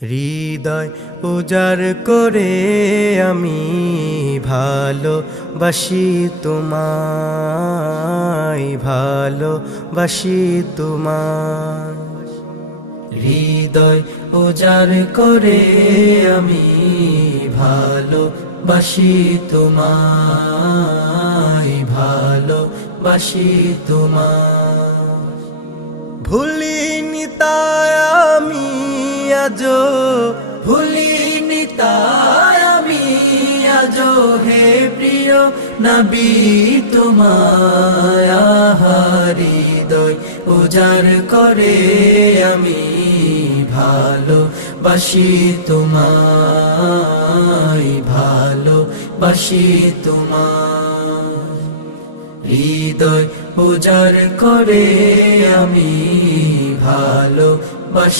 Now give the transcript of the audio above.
হৃদয় উজাড় করে আমি ভালোবাসি তোমায়, ভালোবাসি তোমায়। হৃদয় উজাড় করে আমি ভালোবাসি তোমায়, ভালোবাসি তোমায়। ভুলিনি তাই আমি আজো, ভুলিনি তাই আমি আজো হে প্রিয় নবী তোমায়। হৃদয় উজাড় করে আমি ভালোবাসি তোমায়, ভালোবাসি তোমায়। হৃদয় উজাড় করে আমি ভালোবাসি